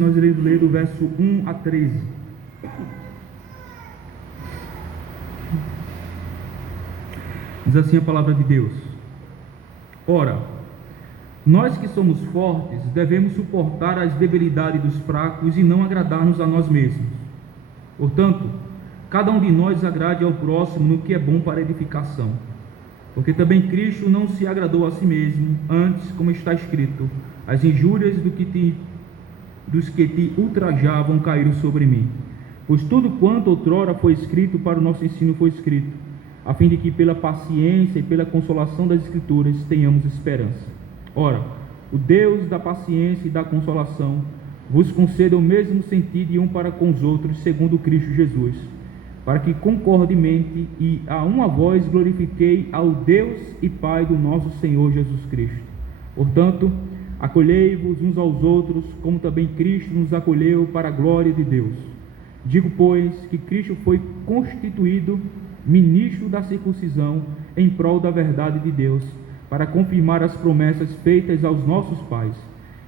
nós iremos ler do verso 1 a 13. Diz assim a palavra de Deus: Ora, nós que somos fortes devemos suportar as debilidades dos fracos e não agradar-nos a nós mesmos. Portanto, cada um de nós agrade ao próximo no que é bom para edificação. Porque também Cristo não se agradou a si mesmo, antes, como está escrito, as injúrias dos que te ultrajavam caíram sobre mim. Pois tudo quanto outrora foi escrito para o nosso ensino foi escrito, a fim de que pela paciência e pela consolação das Escrituras tenhamos esperança. Ora, o Deus da paciência e da consolação vos conceda o mesmo sentido um para com os outros, segundo Cristo Jesus, para que concordemente e a uma voz glorifiquei ao Deus e Pai do nosso Senhor Jesus Cristo. Portanto, acolhei-vos uns aos outros, como também Cristo nos acolheu para a glória de Deus. Digo, pois, que Cristo foi constituído ministro da circuncisão em prol da verdade de Deus, para confirmar as promessas feitas aos nossos pais,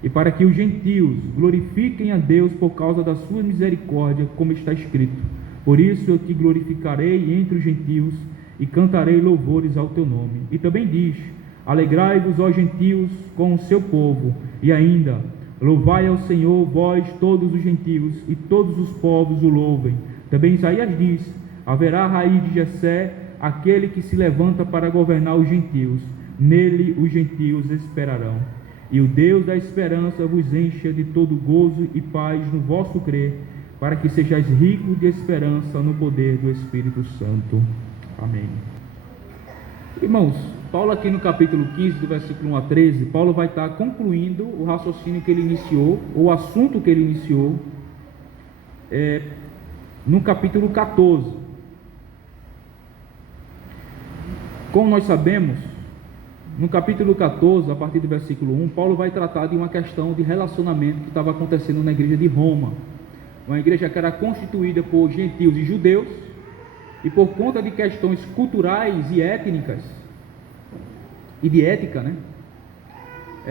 e para que os gentios glorifiquem a Deus por causa da sua misericórdia, como está escrito: por isso eu te glorificarei entre os gentios e cantarei louvores ao teu nome. E também diz: alegrai-vos, ó gentios, com o seu povo, e ainda: louvai ao Senhor, vós todos os gentios, e todos os povos o louvem. Também Isaías diz: haverá raiz de Jessé, aquele que se levanta para governar os gentios, nele os gentios esperarão. E o Deus da esperança vos encha de todo gozo e paz no vosso crer, para que sejais ricos de esperança no poder do Espírito Santo. Amém. Irmãos, Paulo aqui no capítulo 15, do versículo 1 a 13, Paulo vai estar concluindo o raciocínio que ele iniciou, o assunto que ele iniciou, no capítulo 14. Como nós sabemos, no capítulo 14, a partir do versículo 1, Paulo vai tratar de uma questão de relacionamento que estava acontecendo na igreja de Roma, uma igreja que era constituída por gentios e judeus, e por conta de questões culturais e étnicas, e de ética,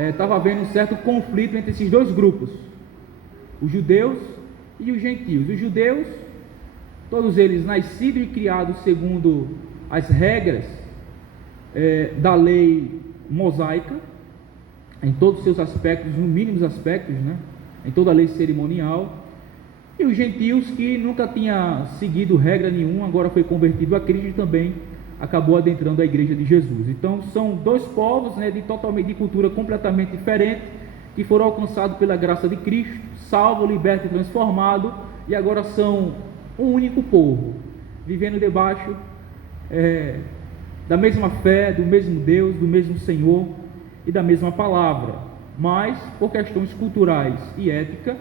estava havendo um certo conflito entre esses dois grupos, os judeus e os gentios. Os judeus, todos eles nascidos e criados segundo as regras da lei mosaica, em todos os seus aspectos, nos mínimos aspectos, em toda a lei cerimonial. E os gentios que nunca tinha seguido regra nenhuma, agora foi convertido a Cristo e também acabou adentrando a igreja de Jesus. Então são dois povos de cultura completamente diferente, que foram alcançados pela graça de Cristo, salvo, liberto e transformado, e agora são um único povo, vivendo debaixo da mesma fé, do mesmo Deus, do mesmo Senhor e da mesma palavra. Mas por questões culturais e ética,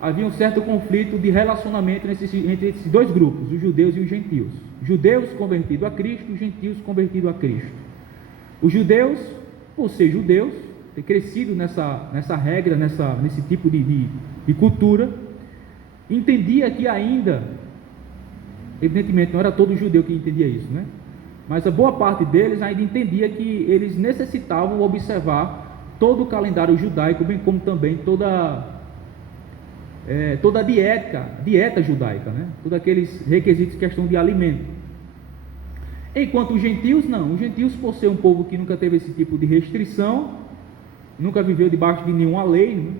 havia um certo conflito de relacionamento entre esses dois grupos, os judeus e os gentios. Judeus convertidos a Cristo, os gentios convertidos a Cristo. Os judeus, por ser judeus, ter crescido nessa regra, nesse tipo de cultura, entendia que ainda, evidentemente não era todo judeu que entendia isso, mas a boa parte deles ainda entendia que eles necessitavam observar todo o calendário judaico, bem como também toda a dieta judaica, todos aqueles requisitos de questão de alimento. Enquanto os gentios não, os gentios, por ser um povo que nunca teve esse tipo de restrição, nunca viveu debaixo de nenhuma lei,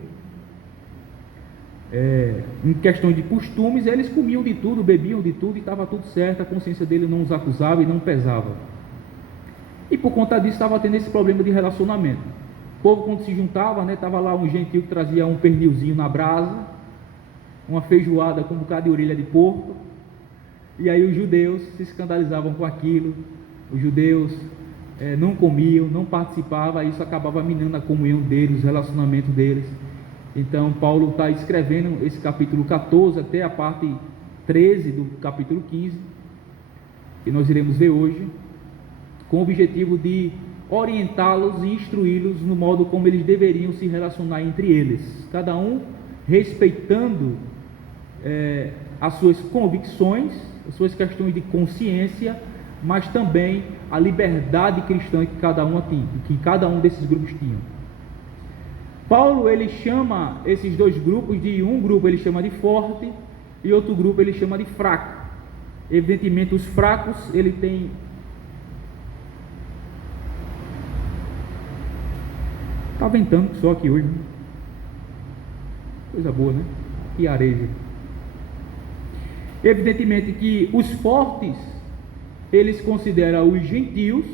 em questão de costumes, eles comiam de tudo, bebiam de tudo e estava tudo certo, a consciência dele não os acusava e não pesava. E por conta disso estava tendo esse problema de relacionamento. O povo, quando se juntava, estava lá um gentio que trazia um pernilzinho na brasa, uma feijoada com um bocado de orelha de porco, e aí os judeus se escandalizavam com aquilo, os judeus não comiam, não participavam, isso acabava minando a comunhão deles, o relacionamento deles. Então Paulo está escrevendo esse capítulo 14 até a parte 13 do capítulo 15, que nós iremos ver hoje, com o objetivo de orientá-los e instruí-los no modo como eles deveriam se relacionar entre eles, cada um respeitando as suas convicções, as suas questões de consciência, mas também a liberdade cristã que cada um desses grupos tinha. Paulo, ele chama esses dois grupos de, um grupo ele chama de forte e outro grupo ele chama de fraco. Evidentemente os fracos, ele tem... Está ventando só aqui hoje, né? Coisa boa, né? Que areia. Evidentemente que os fortes, eles consideram os gentios,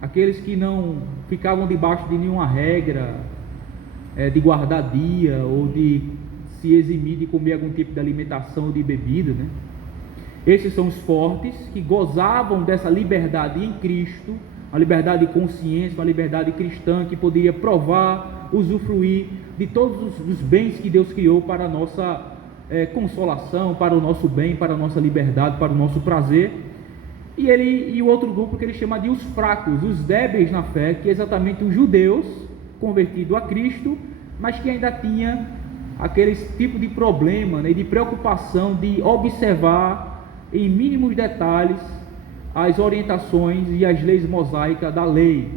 aqueles que não ficavam debaixo de nenhuma regra, de guardar dia, ou de se eximir de comer algum tipo de alimentação ou de bebida, né? Esses são os fortes, que gozavam dessa liberdade em Cristo, uma liberdade de consciência, uma liberdade cristã, que poderia provar, usufruir de todos os bens que Deus criou para a nossa consolação, para o nosso bem, para a nossa liberdade, para o nosso prazer. E o outro grupo que ele chama de os fracos, os débeis na fé, que é exatamente os judeus convertidos a Cristo, mas que ainda tinha aquele tipo de problema, né, de preocupação de observar em mínimos detalhes as orientações e as leis mosaicas da lei,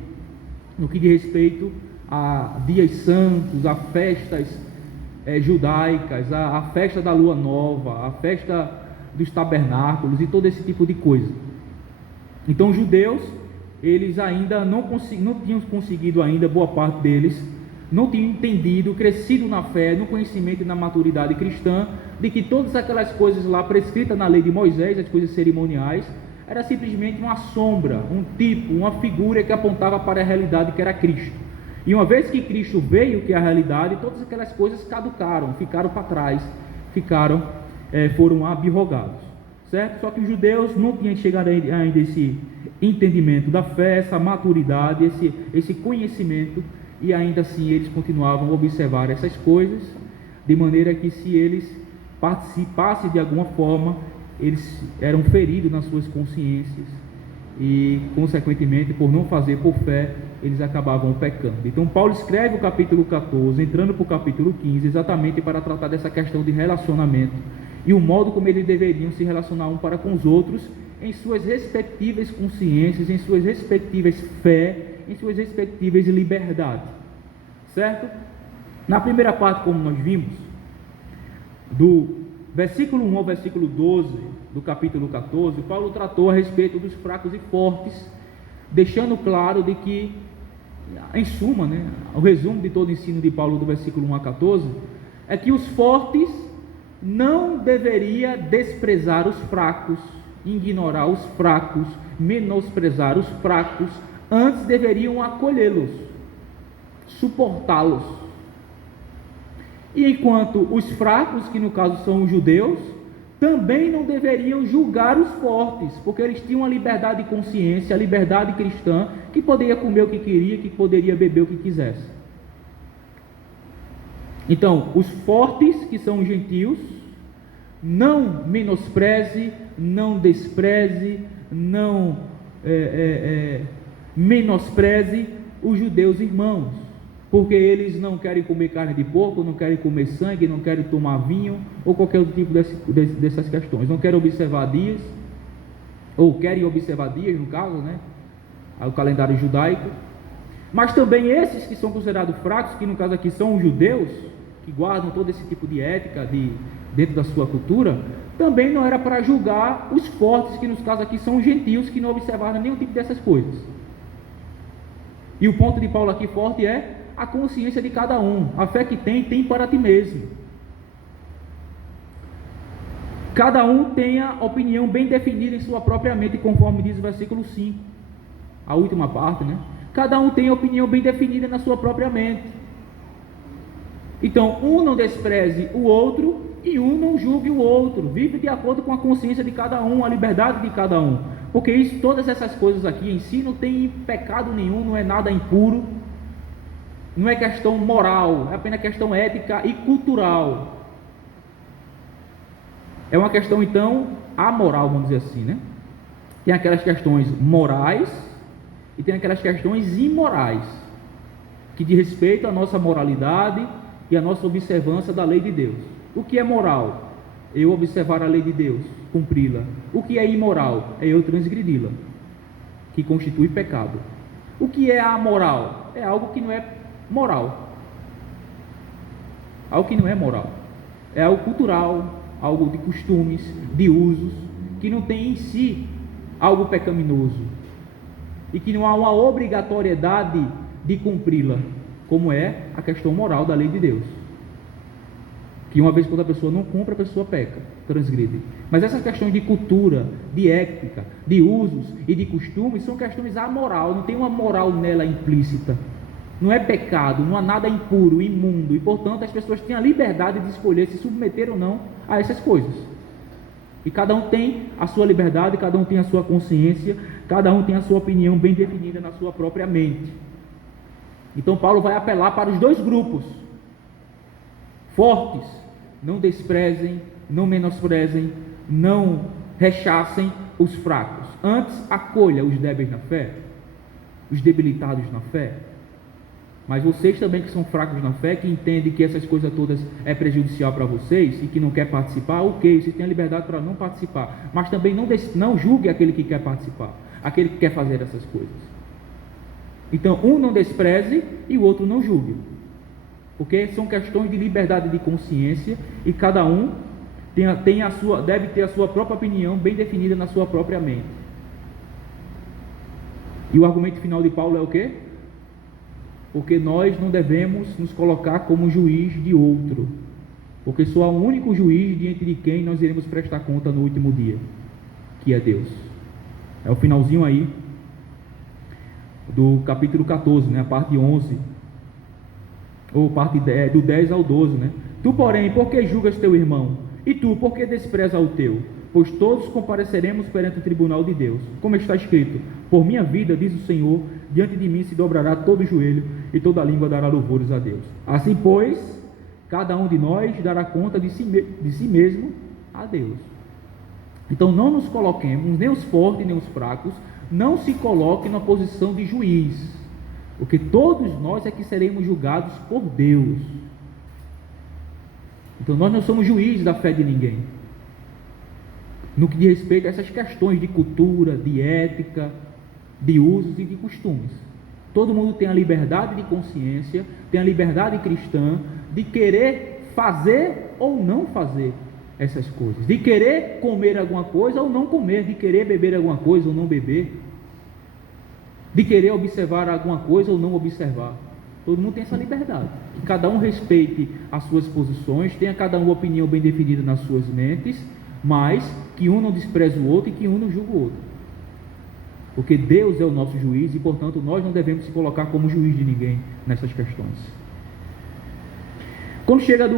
no que diz respeito a dias santos, a festas judaicas, a festa da lua nova, a festa dos tabernáculos e todo esse tipo de coisa. Então os judeus, eles ainda não tinham conseguido ainda, boa parte deles, não tinham entendido, crescido na fé, no conhecimento e na maturidade cristã, de que todas aquelas coisas lá prescritas na lei de Moisés, as coisas cerimoniais, era simplesmente uma sombra, um tipo, uma figura que apontava para a realidade que era Cristo. E uma vez que Cristo veio, que é a realidade, todas aquelas coisas caducaram, ficaram para trás, foram abrogados, certo? Só que os judeus não tinham chegado ainda a esse entendimento da fé, essa maturidade, esse conhecimento, e ainda assim eles continuavam a observar essas coisas, de maneira que se eles participassem de alguma forma, eles eram feridos nas suas consciências e, consequentemente, por não fazer por fé, eles acabavam pecando. Então Paulo escreve o capítulo 14, entrando para o capítulo 15, exatamente para tratar dessa questão de relacionamento e o modo como eles deveriam se relacionar um para com os outros, em suas respectivas consciências, em suas respectivas fé, em suas respectivas liberdades, certo? Na primeira parte, como nós vimos, do versículo 1 ao versículo 12 do capítulo 14, Paulo tratou a respeito dos fracos e fortes, deixando claro de que, em suma, né, o resumo de todo o ensino de Paulo do versículo 1 a 14, é que os fortes não deveriam desprezar os fracos, ignorar os fracos, menosprezar os fracos, antes deveriam acolhê-los, suportá-los. E enquanto os fracos, que no caso são os judeus, também não deveriam julgar os fortes, porque eles tinham a liberdade de consciência, a liberdade cristã, que poderia comer o que queria, que poderia beber o que quisesse. Então, os fortes, que são os gentios, não menospreze, não despreze, não menospreze os judeus irmãos, porque eles não querem comer carne de porco, não querem comer sangue, não querem tomar vinho, ou qualquer outro tipo dessas questões, não querem observar dias, ou querem observar dias, no caso, né, o calendário judaico. Mas também esses que são considerados fracos, que no caso aqui são os judeus, que guardam todo esse tipo de ética dentro da sua cultura, também não era para julgar os fortes, que nos casos aqui são os gentios, que não observaram nenhum tipo dessas coisas. E o ponto de Paulo aqui forte é a consciência de cada um, a fé que tem para ti mesmo. Cada um tem a opinião bem definida em sua própria mente, conforme diz o versículo 5, a última parte, né? Cada um tem a opinião bem definida na sua própria mente. Então, um não despreze o outro e um não julgue o outro. Vive de acordo com a consciência de cada um, a liberdade de cada um. Porque todas essas coisas aqui em si não tem pecado nenhum, não é nada impuro, não é questão moral, é apenas questão ética e cultural. É uma questão, então, amoral, vamos dizer assim, né? Tem aquelas questões morais e tem aquelas questões imorais, que diz respeito à nossa moralidade e à nossa observância da lei de Deus. O que é moral? Eu observar a lei de Deus, cumpri-la. O que é imoral? É eu transgredi-la, que constitui pecado. O que é amoral? É algo que não é moral. algo que não é moral. É algo cultural, algo de costumes, de usos, que não tem em si algo pecaminoso e que não há uma obrigatoriedade de cumpri-la, como é a questão moral da lei de Deus, que uma vez quando a pessoa não cumpre, a pessoa peca, transgride. Mas essas questões de cultura, de ética, de usos e de costumes são questões amoral, não tem uma moral nela implícita, não é pecado, não há nada impuro, imundo, e portanto as pessoas têm a liberdade de escolher se submeter ou não a essas coisas. E cada um tem a sua liberdade, cada um tem a sua consciência, cada um tem a sua opinião bem definida na sua própria mente. Então Paulo vai apelar para os dois grupos. Fortes, não desprezem, não menosprezem, não rechacem os fracos. Antes, acolha os débeis na fé, os debilitados na fé. Mas vocês também que são fracos na fé, que entendem que essas coisas todas é prejudicial para vocês e que não quer participar, ok, você tem a liberdade para não participar. Mas também não julgue aquele que quer participar, aquele que quer fazer essas coisas. Então, um não despreze e o outro não julgue. Porque são questões de liberdade de consciência e cada um deve ter a sua própria opinião bem definida na sua própria mente. E o argumento final de Paulo é o quê? Porque nós não devemos nos colocar como juiz de outro, porque só há um único juiz diante de quem nós iremos prestar conta no último dia, que é Deus. É o finalzinho aí do capítulo 14, né? A parte 11, ou parte do 10 ao 12, né? Tu, porém, por que julgas teu irmão? E tu, por que despreza o teu? Pois todos compareceremos perante o tribunal de Deus. Como está escrito: por minha vida, diz o Senhor, diante de mim se dobrará todo o joelho e toda a língua dará louvores a Deus. Assim, pois, cada um de nós dará conta de si mesmo a Deus. Então não nos coloquemos, nem os fortes nem os fracos, não se coloquem na posição de juiz, porque todos nós é que seremos julgados por Deus. Então nós não somos juízes da fé de ninguém, no que diz respeito a essas questões de cultura, de ética, de usos e de costumes. Todo mundo tem a liberdade de consciência, tem a liberdade cristã de querer fazer ou não fazer essas coisas, de querer comer alguma coisa ou não comer, de querer beber alguma coisa ou não beber, de querer observar alguma coisa ou não observar. Todo mundo tem essa liberdade. Que cada um respeite as suas posições, tenha cada um uma opinião bem definida nas suas mentes, mas que um não despreze o outro e que um não julgue o outro. Porque Deus é o nosso juiz e, portanto, nós não devemos se colocar como juiz de ninguém nessas questões. Quando chega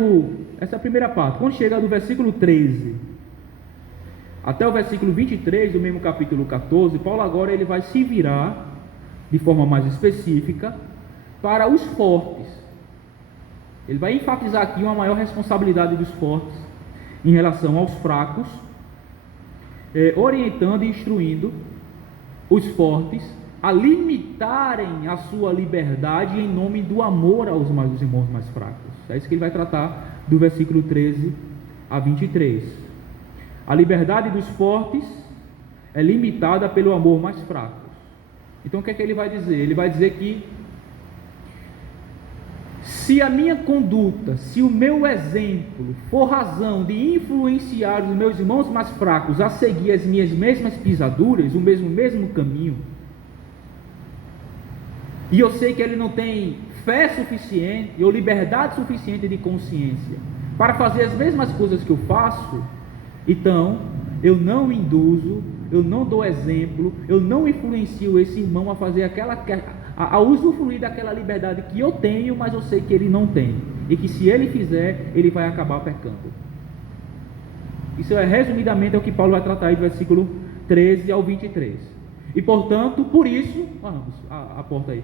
essa é a primeira parte, quando chega do versículo 13 até o versículo 23 do mesmo capítulo 14, Paulo agora ele vai se virar de forma mais específica para os fortes. Ele vai enfatizar aqui uma maior responsabilidade dos fortes em relação aos fracos, orientando e instruindo os fortes a limitarem a sua liberdade em nome do amor aos irmãos mais fracos. É isso que ele vai tratar do versículo 13 a 23. A liberdade dos fortes é limitada pelo amor mais fraco. Então o que é que ele vai dizer? Ele vai dizer que se a minha conduta, se o meu exemplo for razão de influenciar os meus irmãos mais fracos a seguir as minhas mesmas pisaduras, o mesmo caminho, e eu sei que ele não tem fé suficiente ou liberdade suficiente de consciência para fazer as mesmas coisas que eu faço, então eu não induzo, eu não dou exemplo, eu não influencio esse irmão a fazer a usufruir daquela liberdade que eu tenho, mas eu sei que ele não tem, e que se ele fizer, ele vai acabar pecando. Isso resumidamente é o que Paulo vai tratar aí do versículo 13 ao 23. E portanto, por isso, vamos, a porta aí.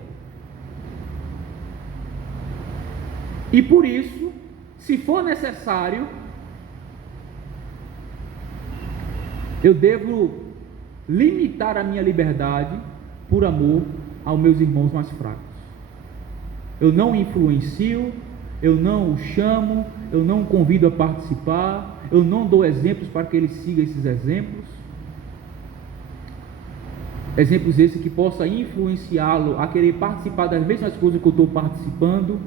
E por isso, se for necessário, eu devo limitar a minha liberdade por amor aos meus irmãos mais fracos. Eu não influencio, eu não o chamo, eu não o convido a participar, eu não dou exemplos para que ele siga esses exemplos. Exemplos esses que possa influenciá-lo a querer participar das mesmas coisas que eu estou participando.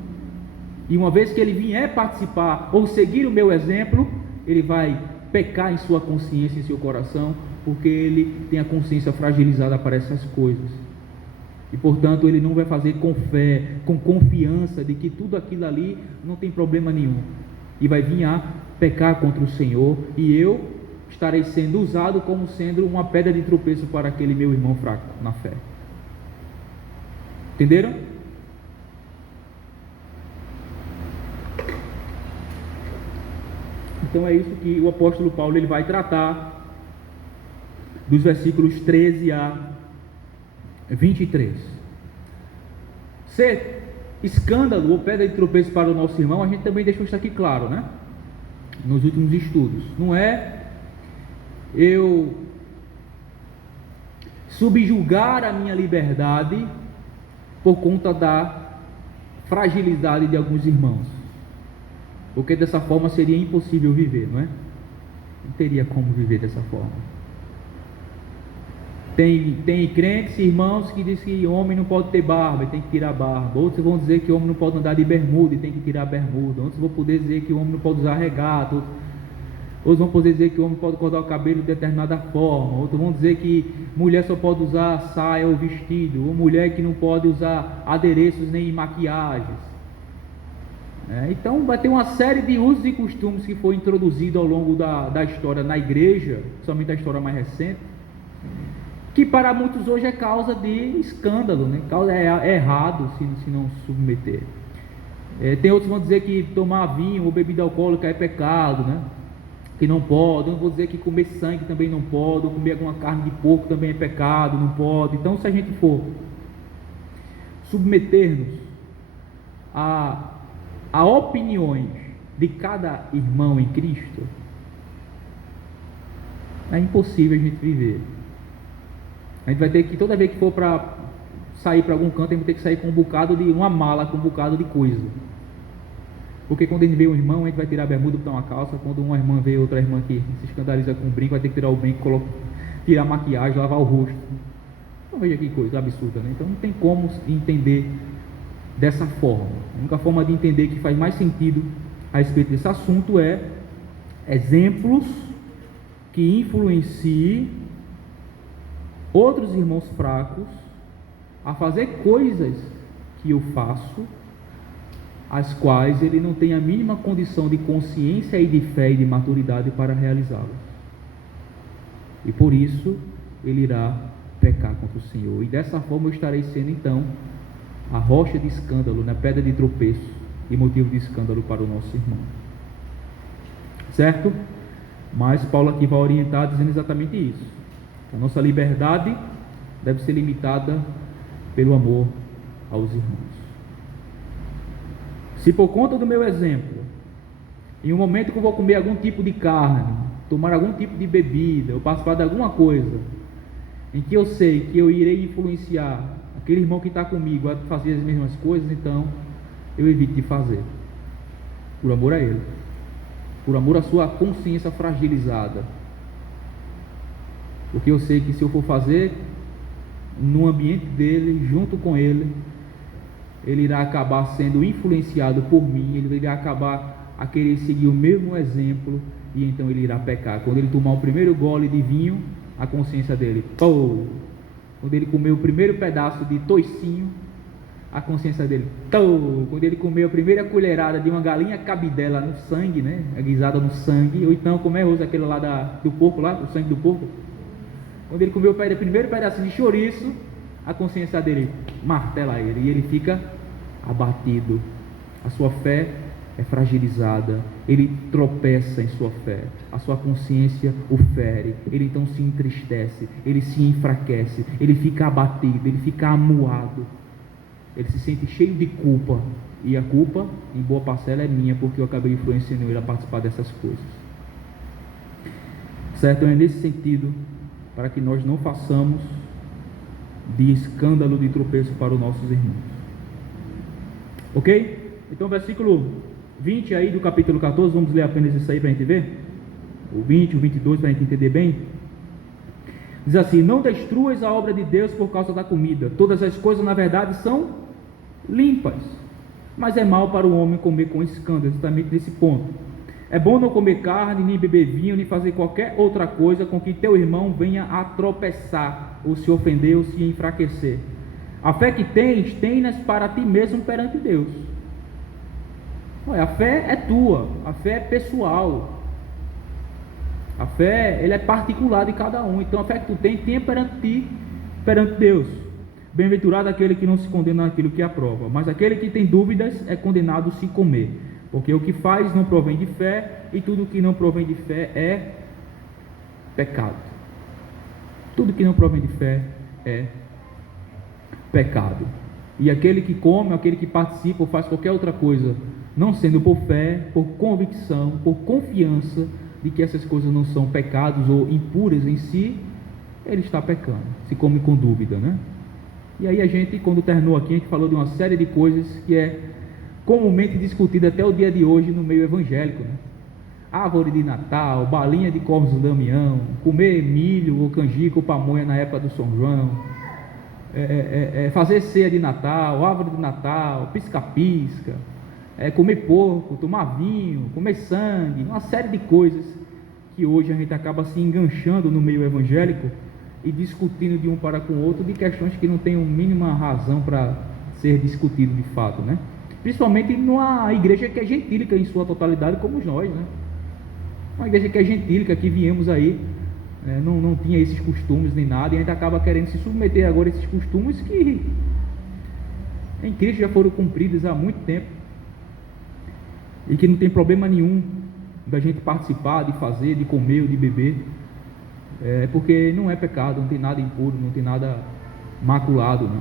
E uma vez que ele vier participar ou seguir o meu exemplo, ele vai pecar em sua consciência, em seu coração, porque ele tem a consciência fragilizada para essas coisas. E portanto ele não vai fazer com fé, com confiança de que tudo aquilo ali não tem problema nenhum. E vai vir a pecar contra o Senhor, e eu estarei sendo usado como sendo uma pedra de tropeço para aquele meu irmão fraco na fé. Entenderam? Então é isso que o apóstolo Paulo ele vai tratar dos versículos 13 a 23. Ser escândalo ou pedra de tropeço para o nosso irmão, a gente também deixou isso aqui claro, né? Nos últimos estudos. Não é eu subjugar a minha liberdade por conta da fragilidade de alguns irmãos, porque dessa forma seria impossível viver, não é? Não teria como viver dessa forma. Tem crentes, irmãos, que dizem que homem não pode ter barba e tem que tirar a barba. Outros vão dizer que homem não pode andar de bermuda e tem que tirar a bermuda. Outros vão poder dizer que o homem não pode usar regata. Outros vão poder dizer que o homem pode cortar o cabelo de determinada forma. Outros vão dizer que mulher só pode usar saia ou vestido. Ou mulher que não pode usar adereços nem maquiagens. Então vai ter uma série de usos e costumes que foi introduzido ao longo da história na igreja, somente a história mais recente, que para muitos hoje é causa de escândalo, né? É errado se não submeter. Tem outros que vão dizer que tomar vinho ou bebida alcoólica é pecado, né? Que não pode. Eu não vou dizer que comer sangue também não pode, ou comer alguma carne de porco também é pecado, não pode. Então, se a gente for submeter-nos a opiniões de cada irmão em Cristo, é impossível a gente viver. A gente vai ter que, toda vez que for para sair para algum canto, a gente vai ter que sair com um bocado de uma mala, com um bocado de coisa. Porque quando a gente vê um irmão, a gente vai tirar a bermuda, botar uma calça. Quando uma irmã vê outra irmã que se escandaliza com um brinco, vai ter que tirar o brinco, tirar a maquiagem, lavar o rosto. Então veja que coisa absurda, né? Então não tem como entender dessa forma. A única forma de entender que faz mais sentido a respeito desse assunto é exemplos que influenciem outros irmãos fracos a fazer coisas que eu faço, as quais ele não tem a mínima condição de consciência e de fé e de maturidade para realizá-las. E por isso ele irá pecar contra o Senhor. E dessa forma eu estarei sendo então a rocha de escândalo, na pedra de tropeço e motivo de escândalo para o nosso irmão. Certo? Mas Paulo aqui vai orientar dizendo exatamente isso. A nossa liberdade deve ser limitada pelo amor aos irmãos. Se por conta do meu exemplo, em um momento que eu vou comer algum tipo de carne, tomar algum tipo de bebida, ou participar de alguma coisa, em que eu sei que eu irei influenciar aquele irmão que está comigo a fazer as mesmas coisas, então eu evito de fazer, por amor a ele, por amor à sua consciência fragilizada, porque eu sei que se eu for fazer no ambiente dele, junto com ele, ele irá acabar sendo influenciado por mim, ele irá acabar a querer seguir o mesmo exemplo, e então ele irá pecar. Quando ele tomar o primeiro gole de vinho, a consciência dele, quando ele comer o primeiro pedaço de toicinho, a consciência dele, quando ele comer a primeira colherada de uma galinha cabidela no sangue, né, guisada no sangue, ou então comer aquele lá do porco lá, o sangue do porco, quando ele comer o primeiro pedacinho de chouriço, a consciência dele martela ele, e ele fica abatido, a sua fé é fragilizada, ele tropeça em sua fé, a sua consciência o fere, ele então se entristece, ele se enfraquece, ele fica abatido, ele fica amuado, ele se sente cheio de culpa, e a culpa, em boa parcela, é minha, porque eu acabei influenciando ele a participar dessas coisas. Certo? É nesse sentido, para que nós não façamos de escândalo, de tropeço para os nossos irmãos. Ok? Então, versículo 20 aí do capítulo 14, vamos ler apenas isso aí para a gente ver. O 20, o 22, para a gente entender bem. Diz assim: não destruas a obra de Deus por causa da comida. Todas as coisas, na verdade, são limpas. mas é mal para o homem comer com escândalo, exatamente nesse ponto. É bom não comer carne, nem beber vinho, nem fazer qualquer outra coisa com que teu irmão venha a tropeçar, ou se ofender, ou se enfraquecer. A fé que tens, tens para ti mesmo perante Deus. Olha, a fé é tua, a fé é pessoal. A fé, ele é particular de cada um. Então a fé que tu tem, tenha perante ti, perante Deus. Bem-aventurado aquele que não se condena naquilo que aprova, mas aquele que tem dúvidas é condenado se comer. Porque o que faz não provém de fé, e tudo que não provém de fé é pecado. Tudo que não provém de fé é pecado. E aquele que come, aquele que participa ou faz qualquer outra coisa, não sendo por fé, por convicção, por confiança de que essas coisas não são pecados ou impuras em si, ele está pecando, se come com dúvida, né? E aí a gente, quando terminou aqui, a gente falou de uma série de coisas que é comumente discutida até o dia de hoje no meio evangélico, né? Árvore de Natal, balinha de Cosmos do Damião, comer milho ou canjica ou pamonha na época do São João, fazer ceia de Natal, árvore de Natal, pisca-pisca, comer porco, tomar vinho, comer sangue, uma série de coisas que hoje a gente acaba se enganchando no meio evangélico e discutindo de um para com o outro de questões que não têm a mínima razão para ser discutido de fato, né? Principalmente numa igreja que é gentílica em sua totalidade, como nós, né? Uma igreja que é gentílica, que viemos aí, não tinha esses costumes nem nada, e a gente acaba querendo se submeter agora a esses costumes que em Cristo já foram cumpridos há muito tempo, e que não tem problema nenhum da gente participar, de fazer, de comer ou de beber, porque não é pecado, não tem nada impuro, não tem nada maculado, né?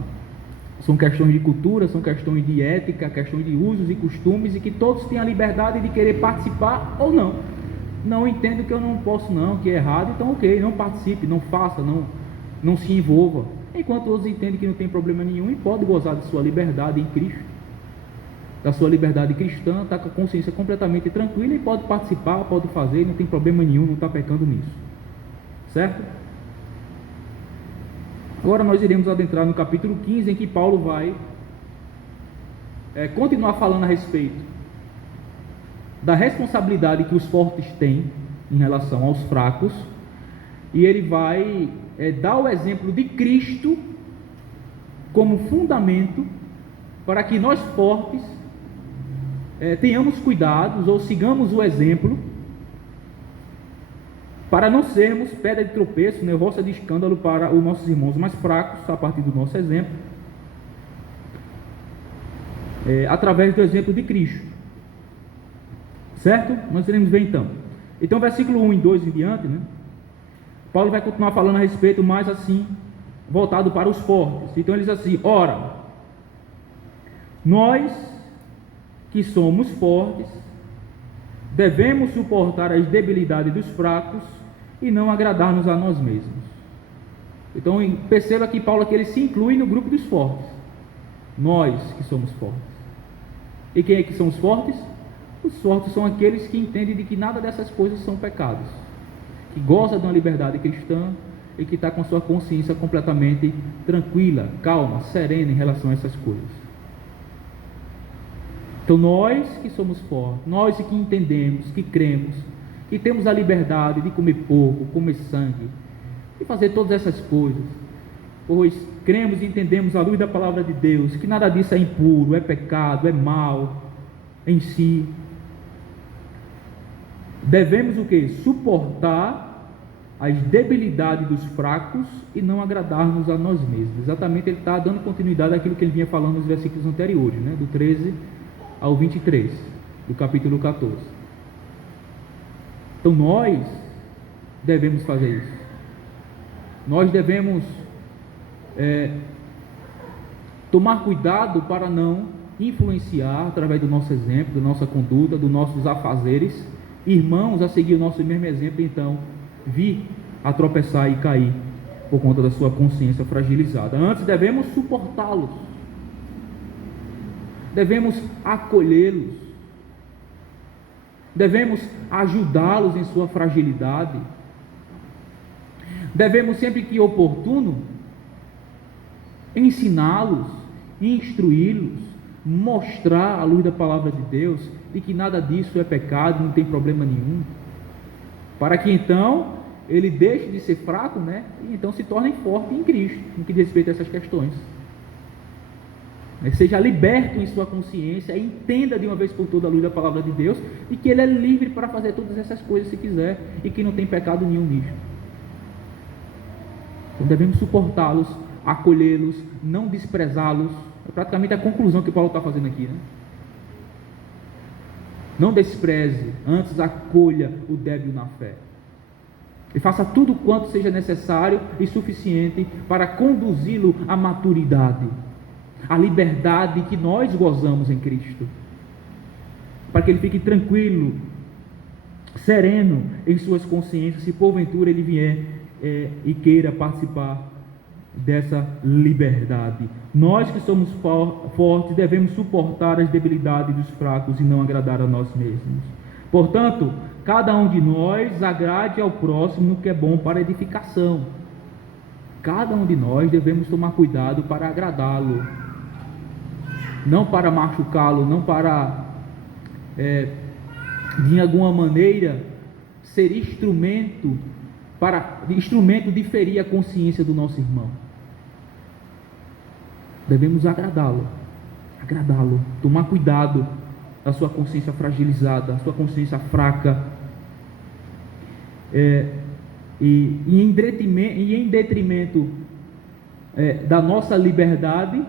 São questões de cultura, são questões de ética, questões de usos e costumes, e que todos têm a liberdade de querer participar ou não. Não entendo que eu não posso não, que é errado, então ok, não participe, não faça, não se envolva. Enquanto outros entendem que não tem problema nenhum e pode gozar de sua liberdade em Cristo, da sua liberdade cristã, está com a consciência completamente tranquila e pode participar, pode fazer, não tem problema nenhum, não está pecando nisso. Certo? Agora nós iremos adentrar no capítulo 15, em que Paulo vai continuar falando a respeito da responsabilidade que os fortes têm em relação aos fracos, e ele vai dar o exemplo de Cristo como fundamento para que nós fortes tenhamos cuidados ou sigamos o exemplo, para não sermos pedra de tropeço, né, roça de escândalo para os nossos irmãos mais fracos, a partir do nosso exemplo, através do exemplo de Cristo. Certo? Nós iremos ver então versículo 1 e 2 em diante, né? Paulo vai continuar falando a respeito mais assim, voltado para os fortes. Então ele diz assim: ora, nós que somos fortes devemos suportar as debilidades dos fracos e não agradar-nos a nós mesmos. Então perceba que Paulo aqui ele se inclui no grupo dos fortes. Nós que somos fortes. E quem é que são os fortes? Os fortes são aqueles que entendem de que nada dessas coisas são pecados, que gozam de uma liberdade cristã e que está com sua consciência completamente tranquila, calma, serena em relação a essas coisas. Então nós que somos fortes, nós que entendemos, que cremos, que temos a liberdade de comer porco, comer sangue e fazer todas essas coisas, pois cremos e entendemos à luz da palavra de Deus que nada disso é impuro, é pecado, é mal em si. Devemos o que? Suportar as debilidades dos fracos e não agradar-nos a nós mesmos. Exatamente, ele está dando continuidade àquilo que ele vinha falando nos versículos anteriores, né? Do 13 ao 23, do capítulo 14. Então nós devemos fazer isso. Nós devemos tomar cuidado para não influenciar, através do nosso exemplo, da nossa conduta, dos nossos afazeres, irmãos a seguir o nosso mesmo exemplo, então vir a tropeçar e cair por conta da sua consciência fragilizada. Antes devemos suportá-los, devemos acolhê-los, devemos ajudá-los em sua fragilidade, devemos sempre que oportuno ensiná-los, instruí-los, mostrar à luz da palavra de Deus de que nada disso é pecado, não tem problema nenhum, para que então ele deixe de ser fraco, né? E então se torne forte em Cristo, no que diz respeito a essas questões. Seja liberto em sua consciência, entenda de uma vez por todas a luz da palavra de Deus, e que ele é livre para fazer todas essas coisas se quiser, e que não tem pecado nenhum nisto. Então devemos suportá-los, acolhê-los, não desprezá-los. É praticamente a conclusão que Paulo está fazendo aqui, né? Não despreze, antes acolha o débil na fé. E faça tudo quanto seja necessário e suficiente para conduzi-lo à maturidade, à liberdade que nós gozamos em Cristo, para que ele fique tranquilo, sereno em suas consciências, se porventura ele vier e queira participar dessa liberdade. Nós que somos fortes devemos suportar as debilidades dos fracos e não agradar a nós mesmos. Portanto, cada um de nós agrade ao próximo no que é bom para edificação. Cada um de nós devemos tomar cuidado para agradá-lo, não para machucá-lo, não para de alguma maneira ser instrumento de ferir a consciência do nosso irmão. Devemos agradá-lo, tomar cuidado da sua consciência fragilizada, da sua consciência fraca, e em detrimento da nossa liberdade.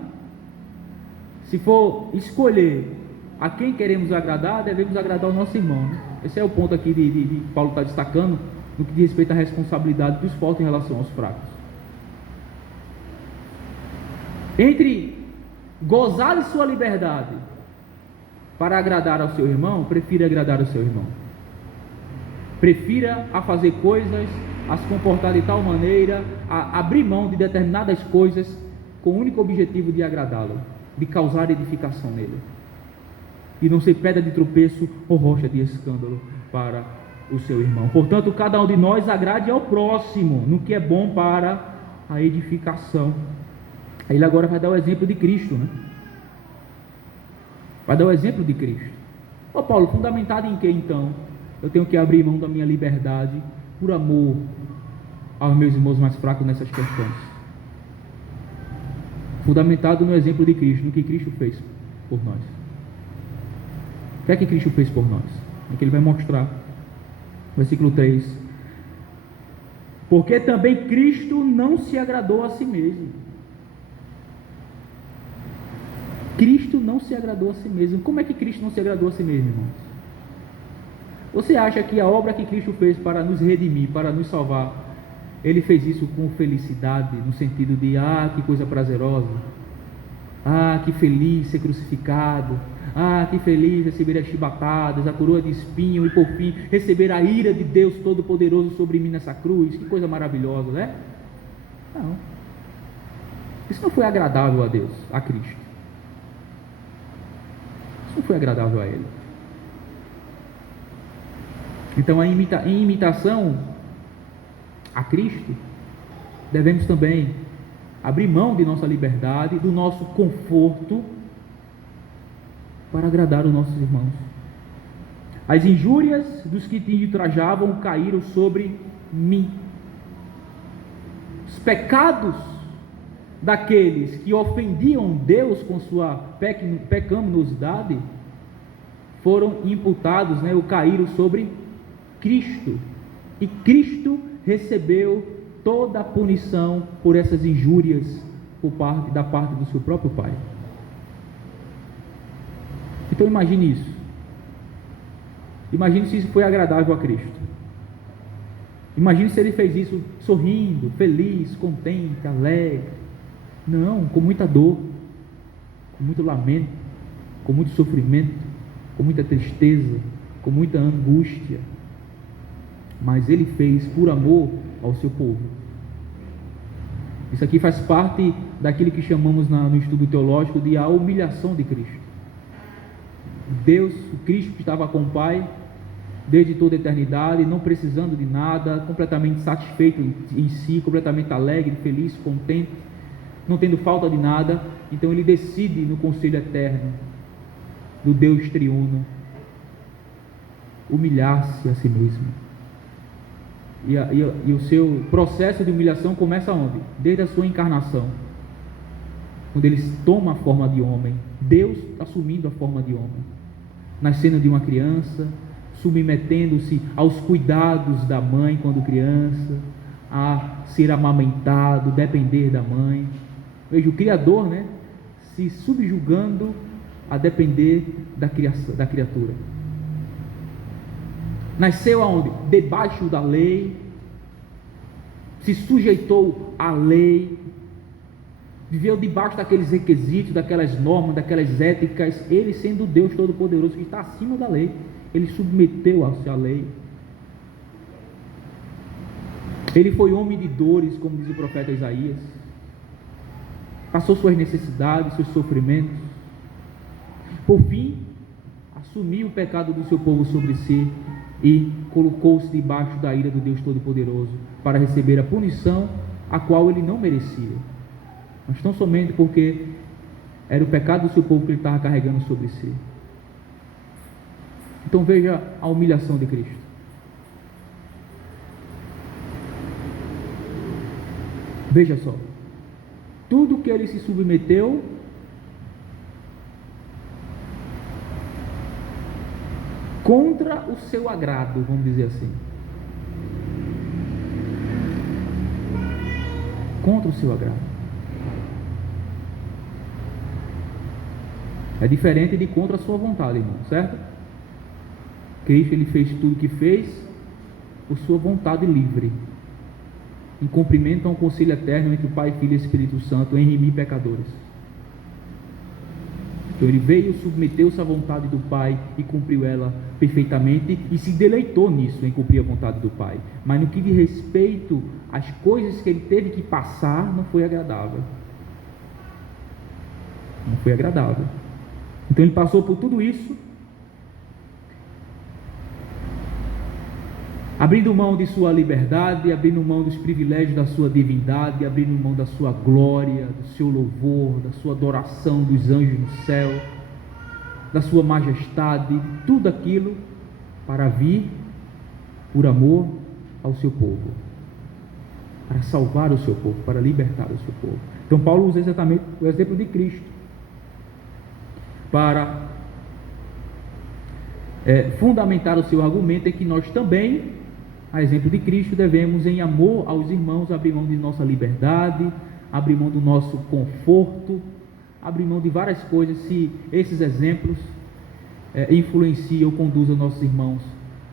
Se for escolher a quem queremos agradar, devemos agradar o nosso irmão, né? Esse é o ponto aqui de Paulo está destacando, no que diz respeito à responsabilidade dos fortes em relação aos fracos. Entre gozar de sua liberdade para agradar ao seu irmão, prefira agradar ao seu irmão. Prefira a fazer coisas, a se comportar de tal maneira, a abrir mão de determinadas coisas com o único objetivo de agradá-lo, de causar edificação nele, e não ser pedra de tropeço ou rocha de escândalo para o seu irmão. Portanto, cada um de nós agrade ao próximo no que é bom para a edificação. Ele agora vai dar o exemplo de Cristo, né? Vai dar o exemplo de Cristo. Ô Paulo, fundamentado em que então eu tenho que abrir mão da minha liberdade por amor aos meus irmãos mais fracos nessas questões? Fundamentado no exemplo de Cristo, no que Cristo fez por nós. O que é que Cristo fez por nós? É que ele vai mostrar. Versículo 3. Porque também Cristo não se agradou a si mesmo. Cristo não se agradou a si mesmo. Como é que Cristo não se agradou a si mesmo, irmãos? Você acha que a obra que Cristo fez para nos redimir, para nos salvar, ele fez isso com felicidade, no sentido de, que coisa prazerosa, que feliz ser crucificado, que feliz receber as chibatadas, a coroa de espinho e por fim receber a ira de Deus Todo-Poderoso sobre mim nessa cruz, que coisa maravilhosa, né? Não, isso não foi agradável a Deus, a Cristo. Isso não foi agradável a Ele. Então, em imitação a Cristo, devemos também abrir mão de nossa liberdade, do nosso conforto, para agradar os nossos irmãos. As injúrias dos que te ultrajavam caíram sobre mim. Os pecados daqueles que ofendiam Deus com sua pecaminosidade foram imputados, ou caíram sobre Cristo. E Cristo recebeu toda a punição por essas injúrias da parte do seu próprio Pai. Então imagine isso. Imagine se isso foi agradável a Cristo. Imagine se ele fez isso sorrindo, feliz, contente, alegre. Não, com muita dor, com muito lamento, com muito sofrimento, com muita tristeza, com muita angústia. Mas ele fez por amor ao seu povo. Isso aqui faz parte daquilo que chamamos no estudo teológico de a humilhação de Cristo. Deus, o Cristo que estava com o Pai desde toda a eternidade, não precisando de nada, completamente satisfeito em si, completamente alegre, feliz, contente, não tendo falta de nada. Então ele decide no conselho eterno do Deus triuno, humilhar-se a si mesmo. E o seu processo de humilhação começa onde? Desde a sua encarnação, quando ele toma a forma de homem, Deus assumindo a forma de homem, nascendo de uma criança, submetendo-se aos cuidados da mãe quando criança, a ser amamentado, depender da mãe. Veja, o Criador, né, se subjugando a depender da criatura. Nasceu aonde? Debaixo da lei, se sujeitou à lei, viveu debaixo daqueles requisitos, daquelas normas, daquelas éticas. Ele, sendo Deus Todo-Poderoso, que está acima da lei, ele submeteu-se à lei. Ele foi homem de dores, como diz o profeta Isaías, passou suas necessidades, seus sofrimentos. Por fim, assumiu o pecado do seu povo sobre si e colocou-se debaixo da ira do Deus Todo-Poderoso para receber a punição a qual ele não merecia, mas tão somente porque era o pecado do seu povo que ele estava carregando sobre si. Então veja a humilhação de Cristo. Veja só, tudo que ele se submeteu contra o seu agrado, vamos dizer assim. Contra o seu agrado. É diferente de contra a sua vontade, irmão, certo? Cristo, ele fez tudo o que fez por sua vontade livre, em cumprimento a um conselho eterno entre o Pai, Filho e Espírito Santo, em remir pecadores. Então ele veio, submeteu-se à vontade do Pai e cumpriu ela perfeitamente e se deleitou nisso, em cumprir a vontade do Pai. Mas no que diz respeito às coisas que ele teve que passar, não foi agradável. Não foi agradável. Então ele passou por tudo isso, abrindo mão de sua liberdade, abrindo mão dos privilégios da sua divindade, abrindo mão da sua glória, do seu louvor, da sua adoração dos anjos no céu, da sua majestade, tudo aquilo para vir por amor ao seu povo, para salvar o seu povo, para libertar o seu povo. Então Paulo usa exatamente o exemplo de Cristo para fundamentar o seu argumento em que nós também, a exemplo de Cristo, devemos, em amor aos irmãos, abrir mão de nossa liberdade, abrir mão do nosso conforto, abrir mão de várias coisas, se esses exemplos influenciam ou conduzem nossos irmãos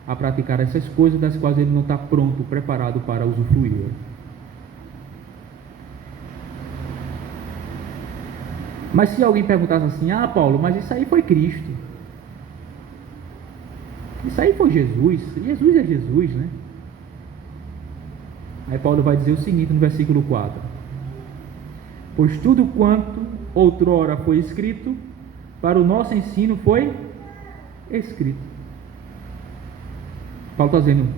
a praticar essas coisas das quais ele não está pronto, preparado para usufruir. Mas se alguém perguntasse assim: ah, Paulo, mas isso aí foi Cristo, isso aí foi Jesus, Jesus é Jesus, né? Aí Paulo vai dizer o seguinte no versículo 4: pois tudo quanto outrora foi escrito, para o nosso ensino foi escrito. Paulo está dizendo,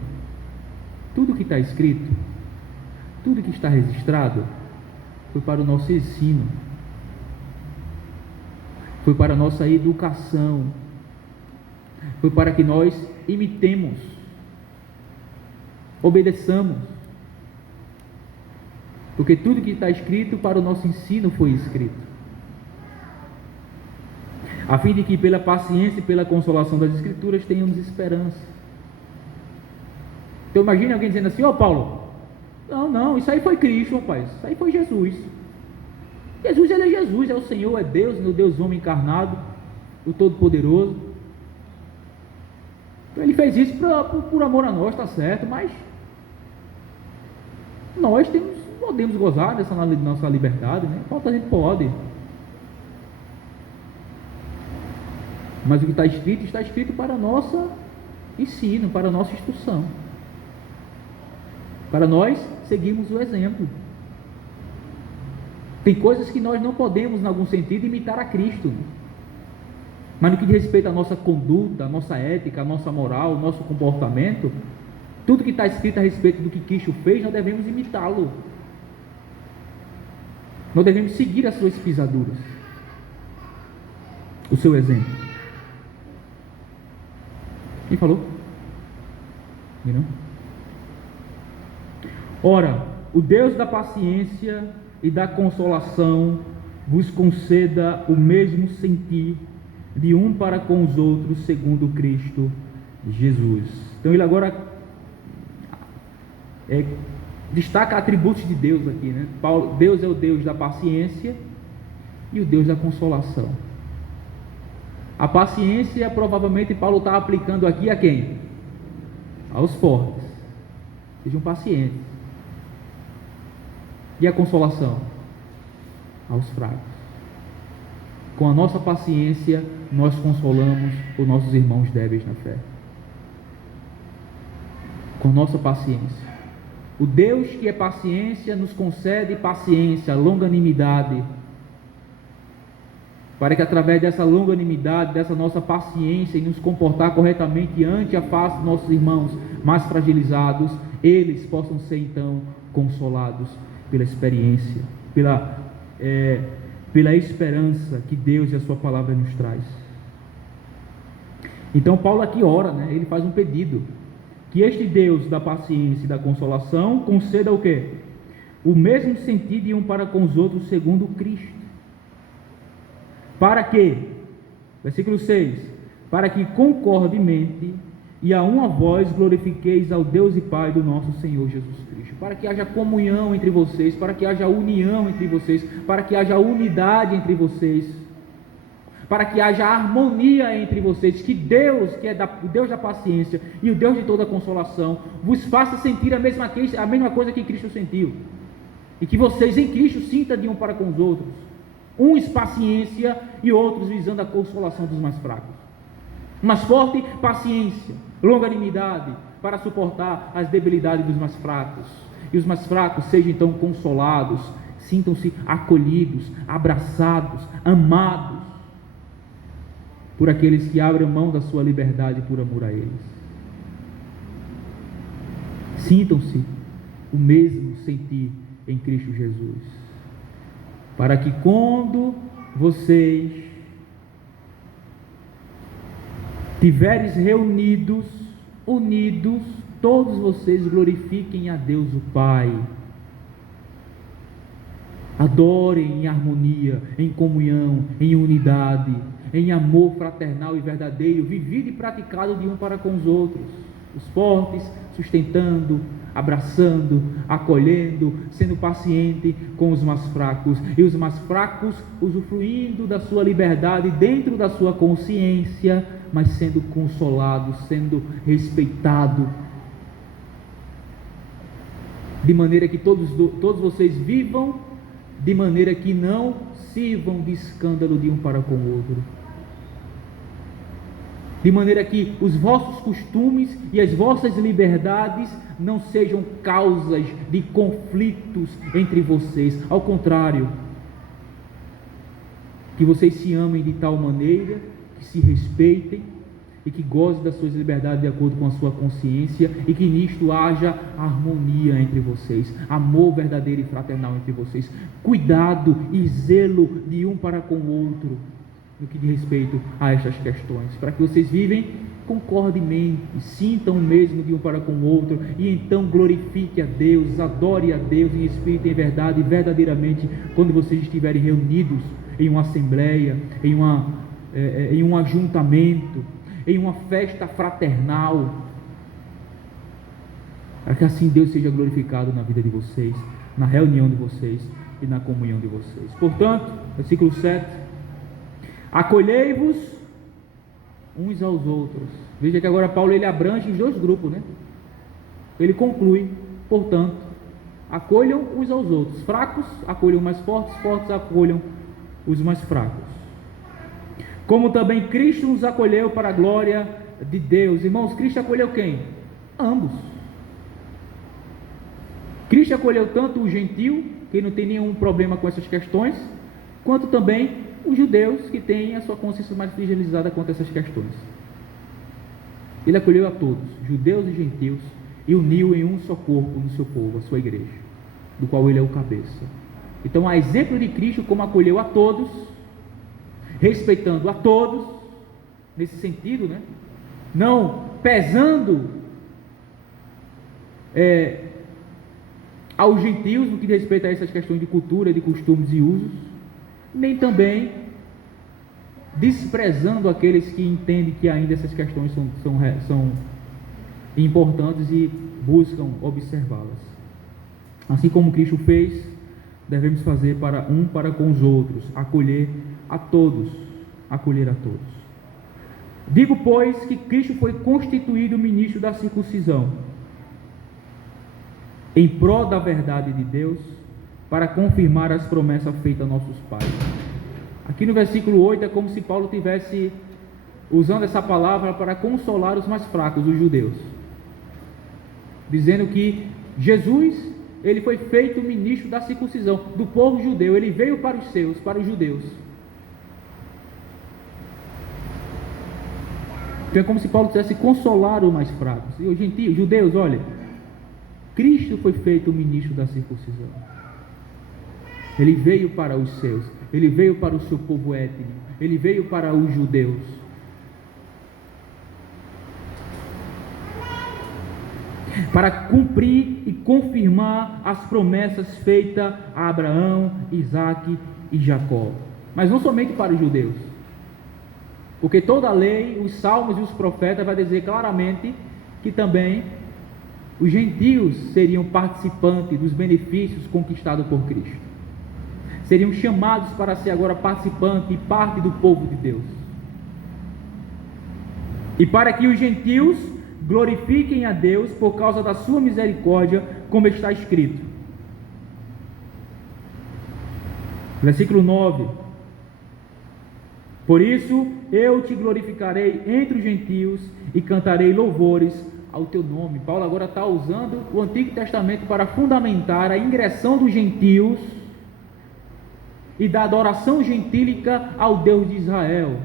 tudo que está escrito, tudo que está registrado, foi para o nosso ensino, foi para a nossa educação, foi para que nós imitemos, obedeçamos, porque tudo que está escrito para o nosso ensino foi escrito, a fim de que pela paciência e pela consolação das Escrituras tenhamos esperança. Então imagine alguém dizendo assim: ó, Paulo, não, isso aí foi Cristo, rapaz, isso aí foi Jesus. Jesus, ele é Jesus, é o Senhor, é Deus, meu Deus homem encarnado, o Todo-Poderoso. Então ele fez isso por amor a nós, está certo, mas nós podemos gozar dessa nossa liberdade, né? Falta a gente pode. Mas o que está escrito para nosso ensino, para nossa instrução, para nós seguirmos o exemplo. Tem coisas que nós não podemos, em algum sentido, imitar a Cristo, mas no que diz respeito à nossa conduta, à nossa ética, à nossa moral, ao nosso comportamento, tudo que está escrito a respeito do que Cristo fez, nós devemos imitá-lo, nós devemos seguir as suas pisaduras, o seu exemplo. Quem falou? Não? Ora, o Deus da paciência e da consolação vos conceda o mesmo sentir de um para com os outros, segundo Cristo Jesus. Então ele agora destaca atributos de Deus aqui, né? Deus é o Deus da paciência e o Deus da consolação. A paciência, provavelmente Paulo está aplicando aqui a quem? Aos fortes. Sejam pacientes. E a consolação? Aos fracos. Com a nossa paciência, nós consolamos os nossos irmãos débeis na fé. Com nossa paciência. O Deus que é paciência nos concede paciência, longanimidade, para que através dessa longanimidade, dessa nossa paciência e nos comportar corretamente ante a face dos nossos irmãos mais fragilizados, eles possam ser então consolados pela experiência, pela esperança que Deus e a sua palavra nos traz. Então Paulo aqui ora, né? Ele faz um pedido, que este Deus da paciência e da consolação conceda o quê? O mesmo sentido de um para com os outros segundo Cristo. Para que, versículo 6, para que concordemente e a uma voz glorifiqueis ao Deus e Pai do nosso Senhor Jesus Cristo, para que haja comunhão entre vocês, para que haja união entre vocês, para que haja unidade entre vocês, para que haja harmonia entre vocês, que Deus, que é o Deus da paciência e o Deus de toda consolação, vos faça sentir a mesma coisa que Cristo sentiu, e que vocês em Cristo sintam de um para com os outros, uns paciência e outros visando a consolação dos mais fracos. Mais forte paciência, longanimidade, para suportar as debilidades dos mais fracos, e os mais fracos sejam então consolados, sintam-se acolhidos, abraçados, amados por aqueles que abrem mão da sua liberdade por amor a eles. Sintam-se o mesmo sentir em Cristo Jesus, para que quando vocês tiveres reunidos, unidos, todos vocês glorifiquem a Deus o Pai, adorem em harmonia, em comunhão, em unidade, em amor fraternal e verdadeiro, vivido e praticado de um para com os outros, os fortes sustentando, abraçando, acolhendo, sendo paciente com os mais fracos, e os mais fracos usufruindo da sua liberdade dentro da sua consciência, mas sendo consolado, sendo respeitado, de maneira que todos vocês vivam de maneira que não sirvam de escândalo de um para com o outro, de maneira que os vossos costumes e as vossas liberdades não sejam causas de conflitos entre vocês, ao contrário, que vocês se amem de tal maneira, que se respeitem e que gozem das suas liberdades de acordo com a sua consciência, e que nisto haja harmonia entre vocês, amor verdadeiro e fraternal entre vocês, cuidado e zelo de um para com o outro, no que diz respeito a estas questões, para que vocês vivem concordemente, sintam o mesmo de um para com o outro, e então glorifique a Deus, adore a Deus em espírito e em verdade, verdadeiramente, quando vocês estiverem reunidos em uma assembleia, em um ajuntamento, em uma festa fraternal, para que assim Deus seja glorificado na vida de vocês, na reunião de vocês e na comunhão de vocês. Portanto, versículo 7, acolhei-vos uns aos outros. Veja que agora Paulo ele abrange os dois grupos, né? Ele conclui, portanto, acolham uns aos outros, fracos acolham mais fortes, fortes acolham os mais fracos, como também Cristo nos acolheu para a glória de Deus. Irmãos, Cristo acolheu quem? Ambos. Cristo acolheu tanto o gentio, que não tem nenhum problema com essas questões, quanto também os judeus, que têm a sua consciência mais fragilizada quanto a essas questões. Ele acolheu a todos, judeus e gentios, e uniu em um só corpo no seu povo, a sua igreja, do qual ele é o cabeça. Então, a exemplo de Cristo, como acolheu a todos, respeitando a todos, nesse sentido, né? Não pesando aos gentios no que diz respeito a essas questões de cultura, de costumes e usos, nem também desprezando aqueles que entendem que ainda essas questões são importantes e buscam observá-las. Assim como Cristo fez, devemos fazer para com os outros, acolher a todos. Digo, pois, que Cristo foi constituído ministro da circuncisão, em prol da verdade de Deus, para confirmar as promessas feitas a nossos pais. Aqui no versículo 8 é como se Paulo estivesse usando essa palavra para consolar os mais fracos, os judeus, dizendo que Jesus, ele foi feito ministro da circuncisão, do povo judeu. Ele veio para os seus, para os judeus. Então é como se Paulo quisesse consolar os mais fracos. E os gentios, judeus, olha, Cristo foi feito ministro da circuncisão. Ele veio para os seus, ele veio para o seu povo étnico, ele veio para os judeus. Para cumprir e confirmar as promessas feitas a Abraão, Isaque e Jacó. Mas não somente para os judeus, porque toda a lei, os salmos e os profetas vai dizer claramente que também os gentios seriam participantes dos benefícios conquistados por Cristo. Seriam chamados para ser agora participantes e parte do povo de Deus. E para que os gentios glorifiquem a Deus por causa da sua misericórdia, como está escrito. Versículo 9. Por isso eu te glorificarei entre os gentios e cantarei louvores ao teu nome. Paulo agora está usando o Antigo Testamento para fundamentar a ingressão dos gentios e da adoração gentílica ao Deus de Israel.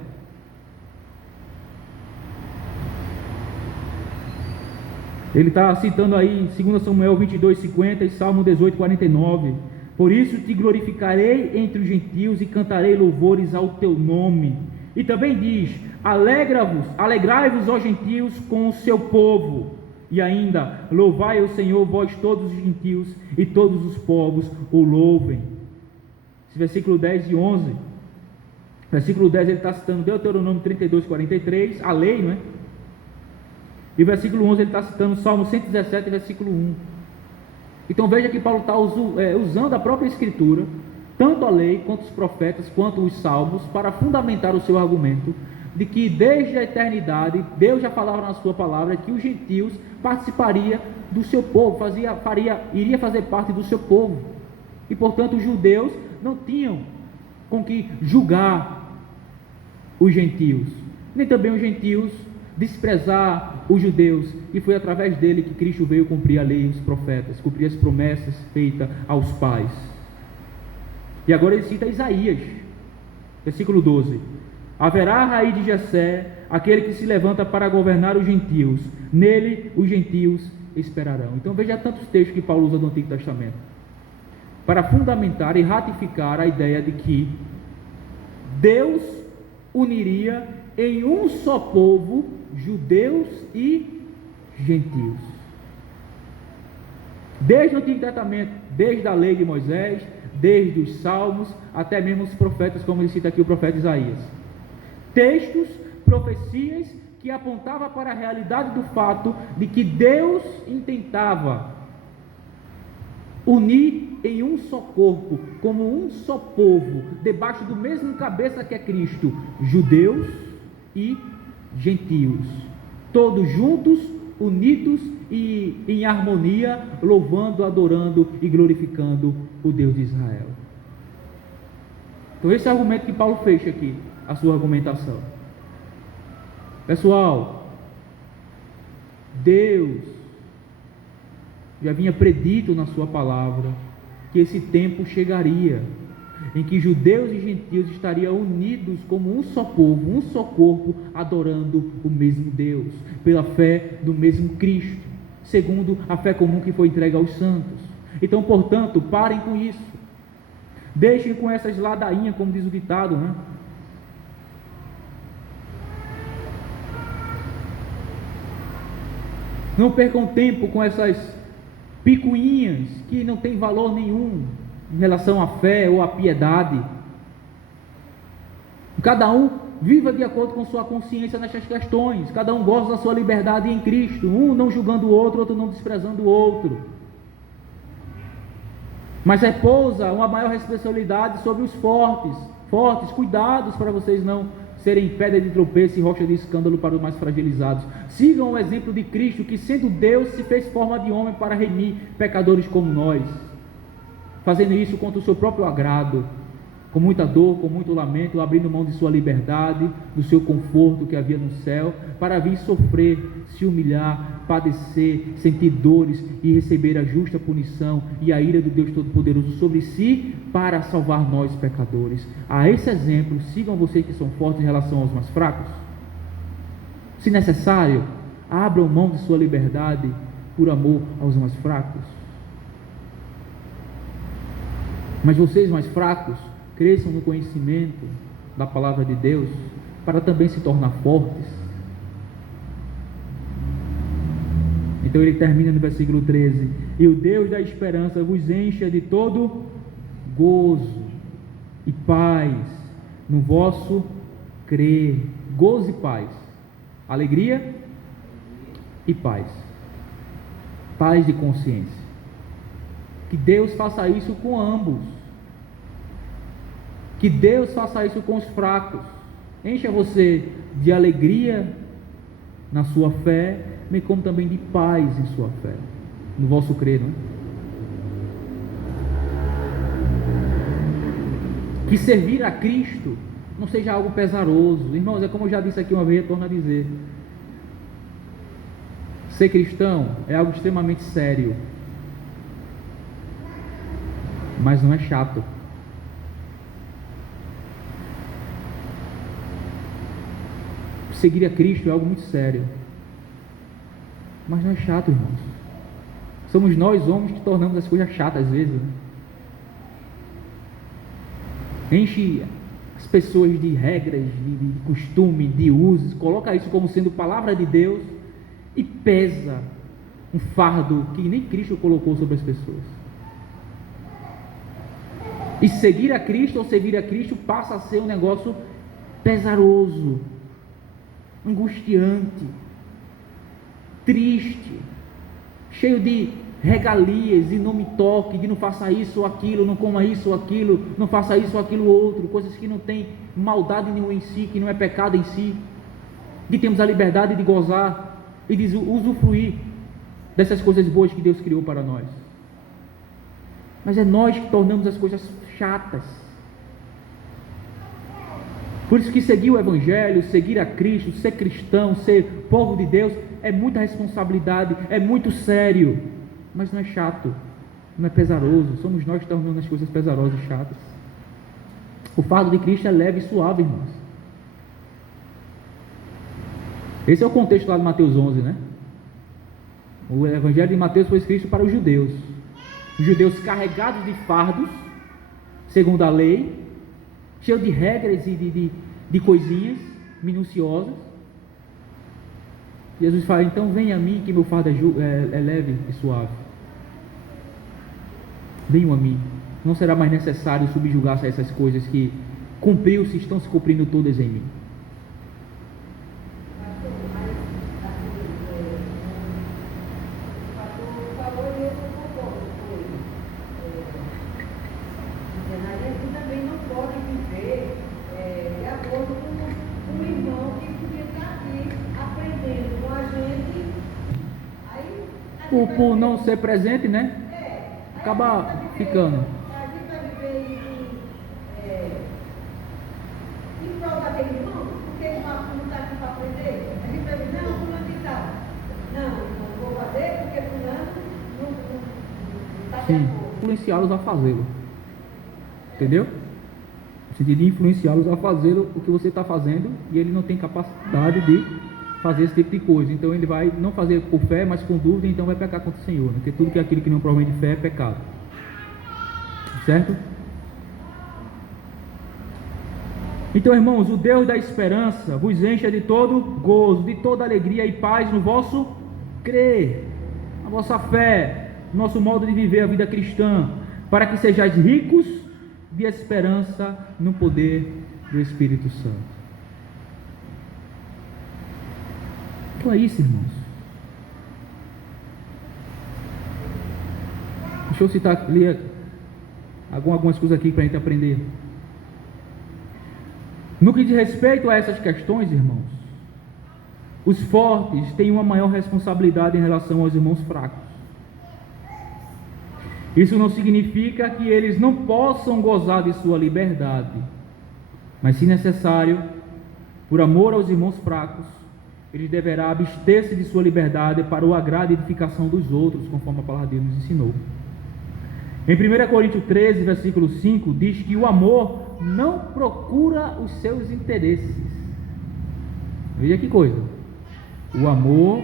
Ele está citando aí em 2 Samuel 22:50 e Salmo 18:49. Por isso te glorificarei entre os gentios e cantarei louvores ao teu nome. E também diz: alegrai-vos, ó gentios, com o seu povo. E ainda: louvai o Senhor, vós todos os gentios, e todos os povos o louvem. Esse versículo 10 e 11. Versículo 10 ele está citando Deuteronômio 32:43, a lei, não é? E o versículo 11 ele está citando Salmo 117, versículo 1. Então veja que Paulo está usando a própria Escritura, tanto a lei, quanto os profetas, quanto os salmos, para fundamentar o seu argumento, de que desde a eternidade, Deus já falava na sua palavra, que os gentios participariam do seu povo, iria fazer parte do seu povo. E portanto os judeus não tinham com que julgar os gentios, nem também os gentios desprezar os judeus, e foi através dele que Cristo veio cumprir a lei e os profetas, cumprir as promessas feitas aos pais. E agora ele cita Isaías, versículo 12: haverá raiz de Jessé, aquele que se levanta para governar os gentios, nele os gentios esperarão. Então veja tantos textos que Paulo usa do Antigo Testamento, para fundamentar e ratificar a ideia de que Deus uniria em um só povo judeus e gentios. Desde o Antigo Testamento, desde a lei de Moisés, desde os salmos, até mesmo os profetas, como ele cita aqui o profeta Isaías. Textos, profecias que apontavam para a realidade do fato de que Deus intentava unir em um só corpo, como um só povo, debaixo do mesmo cabeça que é Cristo, judeus e gentios, todos juntos, unidos e em harmonia, louvando, adorando e glorificando o Deus de Israel. Então esse é o argumento que Paulo fecha aqui, a sua argumentação. Pessoal, Deus já vinha predito na sua palavra que esse tempo chegaria, em que judeus e gentios estariam unidos como um só povo, um só corpo, adorando o mesmo Deus, pela fé do mesmo Cristo, segundo a fé comum que foi entregue aos santos. Então, portanto, parem com isso, deixem com essas ladainhas, como diz o ditado, né? Não percam tempo com essas picuinhas que não têm valor nenhum em relação à fé ou à piedade. Cada um viva de acordo com sua consciência nestas questões. Cada um goza da sua liberdade em Cristo, um não julgando o outro, outro não desprezando o outro. Mas repousa uma maior responsabilidade sobre os fortes. Cuidados para vocês não serem pedra de tropeço e rocha de escândalo para os mais fragilizados. Sigam o exemplo de Cristo, que sendo Deus se fez forma de homem para remir pecadores como nós, fazendo isso contra o seu próprio agrado, com muita dor, com muito lamento, abrindo mão de sua liberdade, do seu conforto que havia no céu, para vir sofrer, se humilhar, padecer, sentir dores e receber a justa punição e a ira do Deus Todo-Poderoso sobre si, para salvar nós pecadores. A esse exemplo, sigam vocês que são fortes em relação aos mais fracos. Se necessário, abram mão de sua liberdade por amor aos mais fracos. Mas vocês mais fracos, cresçam no conhecimento da palavra de Deus, para também se tornar fortes. Então ele termina no versículo 13: e o Deus da esperança vos encha de todo gozo e paz no vosso crer. Gozo e paz, alegria e paz, paz de consciência. Que Deus faça isso com ambos. Que Deus faça isso com os fracos. Encha você de alegria na sua fé, bem como também de paz em sua fé, no vosso crer, não é? Que servir a Cristo não seja algo pesaroso. Irmãos, é como eu já disse aqui uma vez, eu torno a dizer: ser cristão é algo extremamente sério, mas não é chato. Seguir a Cristo é algo muito sério, mas não é chato, irmãos. Somos nós homens que tornamos as coisas chatas às vezes, né? Enche as pessoas de regras, de costume, de usos, coloca isso como sendo palavra de Deus e pesa um fardo que nem Cristo colocou sobre as pessoas. E seguir a Cristo ou servir a Cristo passa a ser um negócio pesaroso, angustiante, triste, cheio de regalias e não me toque, de não faça isso ou aquilo, não coma isso ou aquilo, não faça isso ou aquilo outro, coisas que não tem maldade nenhuma em si, que não é pecado em si, que temos a liberdade de gozar e de usufruir dessas coisas boas que Deus criou para nós. Mas é nós que tornamos as coisas chatas. Por isso que seguir o Evangelho, seguir a Cristo, ser cristão, ser povo de Deus, é muita responsabilidade, é muito sério, mas não é chato, não é pesaroso. Somos nós que tornamos as coisas pesarosas e chatas. O fardo de Cristo é leve e suave, irmãos. Esse é o contexto lá de Mateus 11, né? O Evangelho de Mateus foi escrito para os judeus carregados de fardos, segundo a lei, cheio de regras e de coisinhas minuciosas. Jesus fala: então venha a mim, que meu fardo é leve e suave. Venham a mim, não será mais necessário subjugar-se a essas coisas que cumpriu-se, estão se cumprindo todas em mim. Por não ser presente, né? Acaba ficando. A gente vai viver em prol daquele irmão, porque ele não está aqui para aprender. A gente vai dizer: não, fulano de tal. Não vou fazer porque fulano não está de acordo. Influenciá-los a fazê-lo. Entendeu? No sentido de influenciá-los a fazer o que você está fazendo, e ele não tem capacidade de fazer esse tipo de coisa. Então ele vai não fazer por fé, mas com dúvida, então vai pecar contra o Senhor, né? Porque tudo que é aquilo que não provém de fé é pecado. Certo? Então, irmãos, o Deus da esperança vos encha de todo gozo, de toda alegria e paz no vosso crer, a vossa fé, nosso modo de viver a vida cristã, para que sejais ricos de esperança no poder do Espírito Santo. Então é isso, irmãos. Deixa eu citar, ler algumas coisas aqui para a gente aprender. No que diz respeito a essas questões, irmãos, os fortes têm uma maior responsabilidade em relação aos irmãos fracos. Isso não significa que eles não possam gozar de sua liberdade, mas, se necessário, por amor aos irmãos fracos, eles deverão abster-se de sua liberdade para o agrado e edificação dos outros, conforme a palavra de Deus nos ensinou. Em 1 Coríntios 13, versículo 5, diz que o amor não procura os seus interesses. Veja que coisa. O amor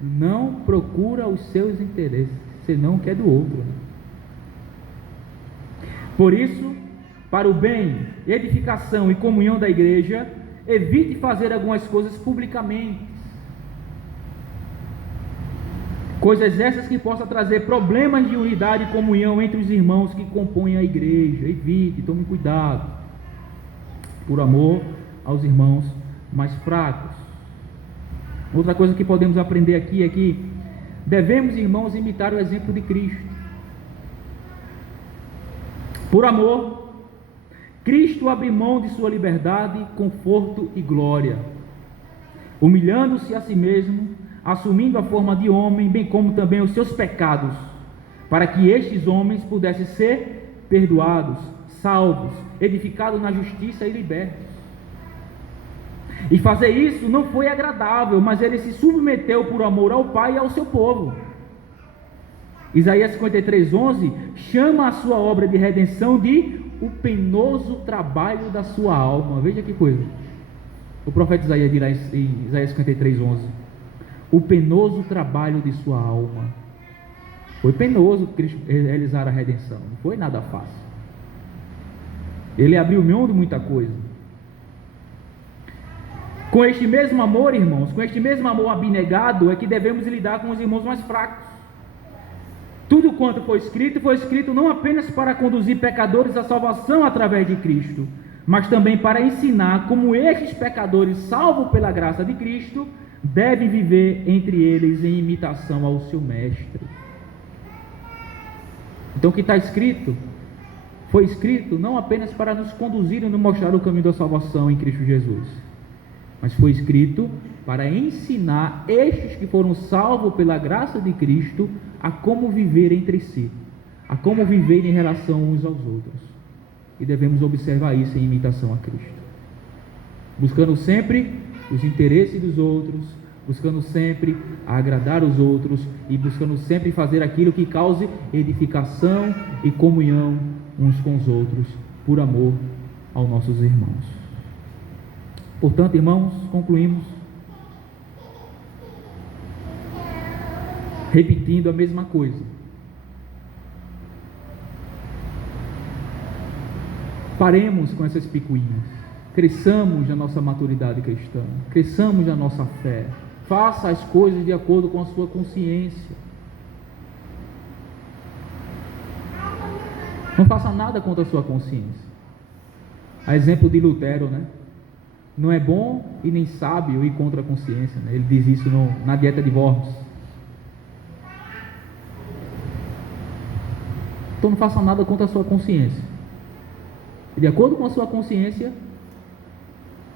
não procura os seus interesses, senão o que é do outro. Por isso, para o bem, edificação e comunhão da igreja, evite fazer algumas coisas publicamente. Coisas essas que possam trazer problemas de unidade e comunhão entre os irmãos que compõem a igreja. Evite, tome cuidado, por amor aos irmãos mais fracos. Outra coisa que podemos aprender aqui é que devemos, irmãos, imitar o exemplo de Cristo. Por amor, Cristo abriu mão de sua liberdade, conforto e glória, humilhando-se a si mesmo, assumindo a forma de homem, bem como também os seus pecados, para que estes homens pudessem ser perdoados, salvos, edificados na justiça e libertos. E fazer isso não foi agradável, mas ele se submeteu por amor ao Pai e ao seu povo. Isaías 53:11 chama a sua obra de redenção de o trabalho da sua alma. Veja que coisa. O profeta Isaías dirá em Isaías 53:11: o penoso trabalho de sua alma. Foi penoso realizar a redenção, não foi nada fácil. Ele abriu mão de muita coisa. Com este mesmo amor, irmãos, com este mesmo amor abnegado, é que devemos lidar com os irmãos mais fracos. Tudo quanto foi escrito não apenas para conduzir pecadores à salvação através de Cristo, mas também para ensinar como estes pecadores, salvos pela graça de Cristo, devem viver entre eles em imitação ao seu Mestre. Então o que está escrito, foi escrito não apenas para nos conduzir e nos mostrar o caminho da salvação em Cristo Jesus, mas foi escrito para ensinar estes que foram salvos pela graça de Cristo a como viver entre si, a como viver em relação uns aos outros. E devemos observar isso em imitação a Cristo, buscando sempre os interesses dos outros, buscando sempre agradar os outros e buscando sempre fazer aquilo que cause edificação e comunhão uns com os outros, por amor aos nossos irmãos. Portanto, irmãos, concluímos repetindo a mesma coisa. Paremos com essas picuinhas, cresçamos na nossa maturidade cristã, cresçamos na nossa fé, faça as coisas de acordo com a sua consciência, não faça nada contra a sua consciência. A exemplo de Lutero, né? Não é bom e nem sábio ir contra a consciência, né? Ele diz isso na Dieta de Worms. Então não faça nada contra a sua consciência. E de acordo com a sua consciência,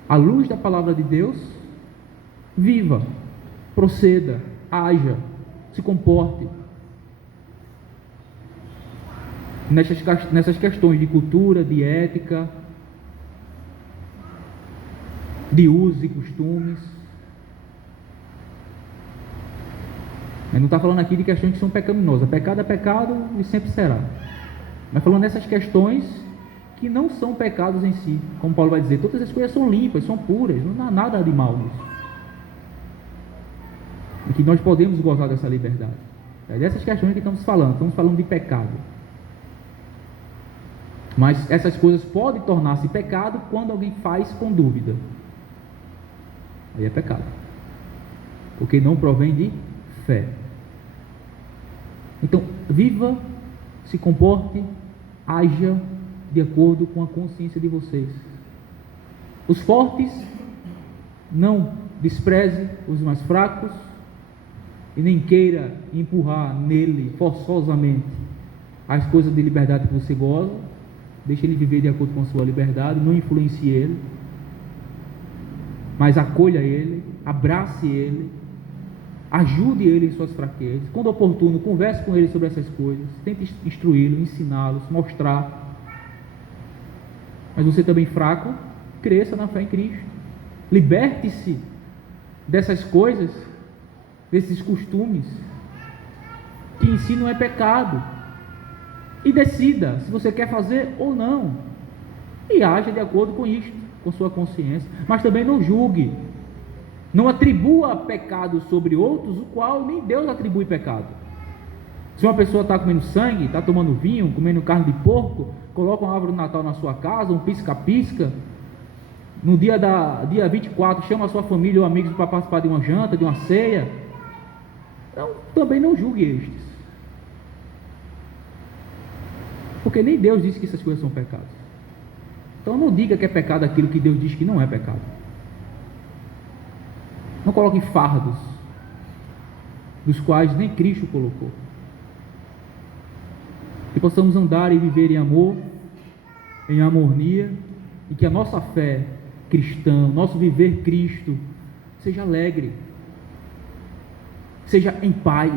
à luz da palavra de Deus, viva, proceda, haja, se comporte. Nessas questões de cultura, de ética, de usos e costumes. Ele não está falando aqui de questões que são pecaminosas. Pecado é pecado e sempre será. Mas falando nessas questões que não são pecados em si, como Paulo vai dizer, todas as coisas são limpas, são puras, não há nada de mal nisso. E que nós podemos gozar dessa liberdade. É dessas questões que estamos falando de pecado. Mas essas coisas podem tornar-se pecado quando alguém faz com dúvida. Aí é pecado, porque não provém de fé. Então, viva, se comporte, haja de acordo com a consciência de vocês. Os fortes, não despreze os mais fracos e nem queira empurrar nele forçosamente as coisas de liberdade que você goza. Deixe ele viver de acordo com a sua liberdade, não influencie ele, mas acolha ele, abrace ele, ajude ele em suas fraquezas. Quando oportuno, converse com ele sobre essas coisas, tente instruí-lo, ensiná-lo, mostrar. Mas você também fraco, cresça na fé em Cristo. Liberte-se dessas coisas, desses costumes, que em si não é pecado. E decida se você quer fazer ou não. E haja de acordo com isto, com sua consciência. Mas também não julgue. Não atribua pecado sobre outros, o qual nem Deus atribui pecado. Se uma pessoa está comendo sangue, está tomando vinho, comendo carne de porco, coloca uma árvore de Natal na sua casa, um pisca-pisca, no dia 24, chama a sua família ou amigos para participar de uma janta, de uma ceia, então, também não julgue estes. Porque nem Deus disse que essas coisas são pecados. Então não diga que é pecado aquilo que Deus diz que não é pecado. Não coloque fardos dos quais nem Cristo colocou. Que possamos andar e viver em amor, em harmonia, e que a nossa fé cristã, nosso viver Cristo, seja alegre, seja em paz.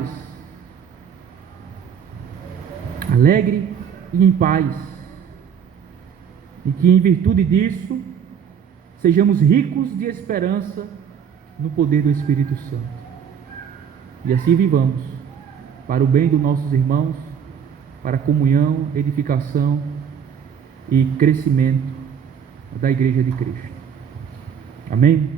Alegre e em paz. E que em virtude disso, sejamos ricos de esperança no poder do Espírito Santo. E assim vivamos, para o bem dos nossos irmãos, para a comunhão, edificação e crescimento da Igreja de Cristo. Amém?